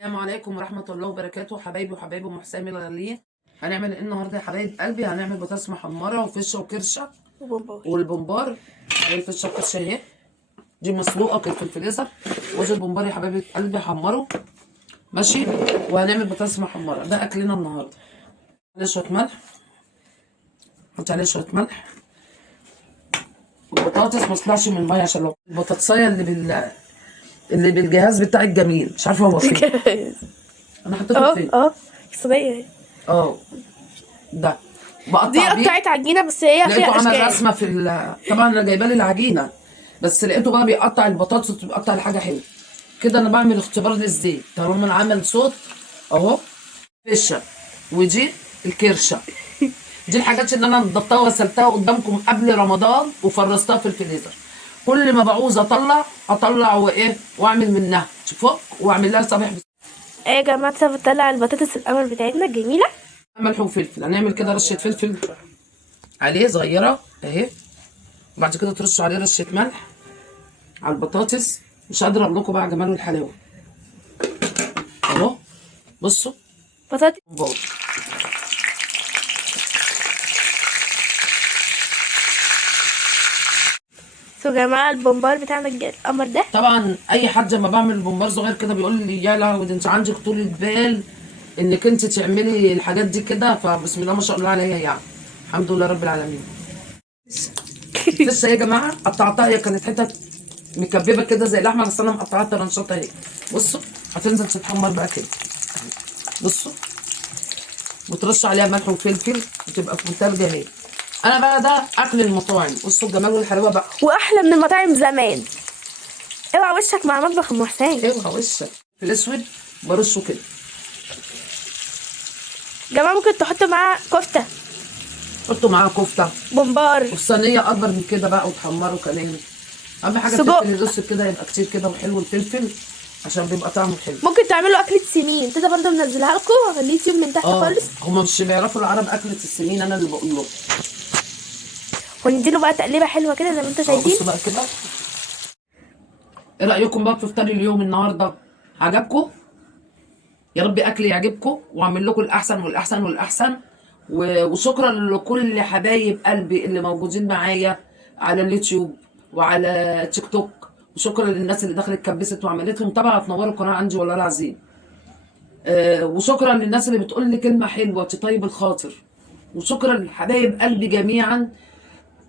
السلام عليكم ورحمة الله وبركاته، حبايبي وحبايبي ام حسام الغاليين. هنعمل ايه النهارده يا حبايب قلبي؟ هنعمل بطاطس محمرة وفشة وكرشة وبومبار. والبمبار. الفشة والكرشة اهي دي مسلوقة كانت في الفريزر، وادي البمبار يا حبايبي قلبي حمره ماشي. وهنعمل بطاطس محمرة، ده اكلنا النهارده. عليه شوية ملح، حط عليه شوية ملح. البطاطس ما تطلعش من المية عشان لو البطاطساية اللي بالجهاز بتاع الجميل مش عارفة هو فين. انا حطيته فين؟ صينية. اه ده دي بقطع بيه. قطعت عجينة بس هي لقيته فيها عمل اشكال. رسمه طبعا انا جايبه لي العجينه، بس لقيته بقى بيقطع البطاطس وبيقطع الحاجه حلوه كده. انا بعمل اختبار للزيت طالما انا عمل صوت اهو. فشه ودي الكرشه، دي الحاجات اللي انا نضفتها وغسلتها قدامكم قبل رمضان وفرستها في الفريزر. كل ما بعوز اطلع وايه واعمل منها شوفوا واعمل لها صباح. ايه يا جماعة، بتطلع البطاطس القمر بتاعتنا الجميلة. ملح وفلفل، هنعمل كده رشه فلفل عليه صغيره اهي، وبعد كده ترشوا عليه رشه ملح على البطاطس. مش قادره اقول لكم بقى جمال الحلاوه اهو. بصوا بطاطس. بومبار يا جماعة البومبار بتاعنا القمر ده. طبعا اي حد لما بعمل بومبار صغير كده بيقول لي يا لهوي ده انت عندك طولة بال انك انت تعملي الحاجات دي كده، فبسم الله ما شاء الله عليا يعني. الحمد لله رب العالمين. لسه يا جماعه قطعتها، هي كانت حتت مكببه كده زي اللحمه، بس انا مقطعاها طرنشات اهي. بصوا هتنزل تتحمر بقى كده. بصوا وترش عليها ملح وفلفل وتبقى في منتهى الجمال. انا بقى ده اكل المطاعم. بصوا الجمال والحلاوه بقى، واحلى من المطاعم زمان. اوعى وشك مع مطبخ ام حسين. اوعى وشك في الاسود برشه كده. جماعة ممكن تحطوا معاه كفتة، حطوا معاها كفته بومبار، وفي صينيه اكبر من كده بقى وتحمروا كمان. اهم حاجه سجق. الفلفل الاسود كده يبقى كتير كده وحلو الفلفل عشان بيبقى طعمه حلو. ممكن تعملوا أكلة سمين كده برضه، منزلها لكم على اليوتيوب من تحت خالص. هما مش بيعرفوا العرب اكله السمين، انا اللي بقول لهم. ونديله بقى تقليبه حلوه كده زي ما انتم شايفين. بصوا بقى كده. ايه رايكم بقى في فطار اليوم النهارده؟ عجبكم؟ يا رب اكلي يعجبكم واعمل لكم الاحسن والاحسن والاحسن. وشكرا لكل حبايب قلبي اللي موجودين معايا على اليوتيوب وعلى تيك توك. وشكرا للناس اللي دخلت كبست وعملتهم طبعا تنوروا القناه عندي والله العظيم. وشكرا للناس اللي بتقول لي كلمه حلوه تطيب الخاطر. وشكرا لحبايب قلبي جميعا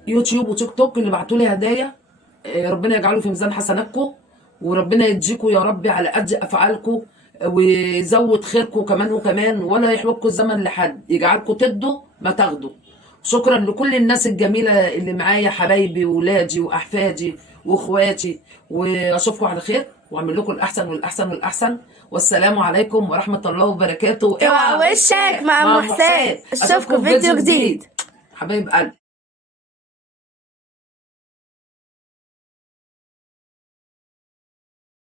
يوتيوب وتيك توك اللي بعتوا لي هدايا. ربنا يجعله في ميزان حسناتكم، وربنا يديكم يا رب على قد افعالكم، ويزود خيركم كمان وكمان، ولا يحوجكم الزمن لحد، يجعلكم تدوا ما تاخدوا. شكرا لكل الناس الجميله اللي معايا، حبايبي وولادي واحفادي واخواتي، واشوفكم على خير واعمل لكم الاحسن والاحسن والاحسن. والسلام عليكم ورحمه الله وبركاته. اوعى وشك مع ام حسين. اشوفكم في فيديو جديد حبايب قلبي.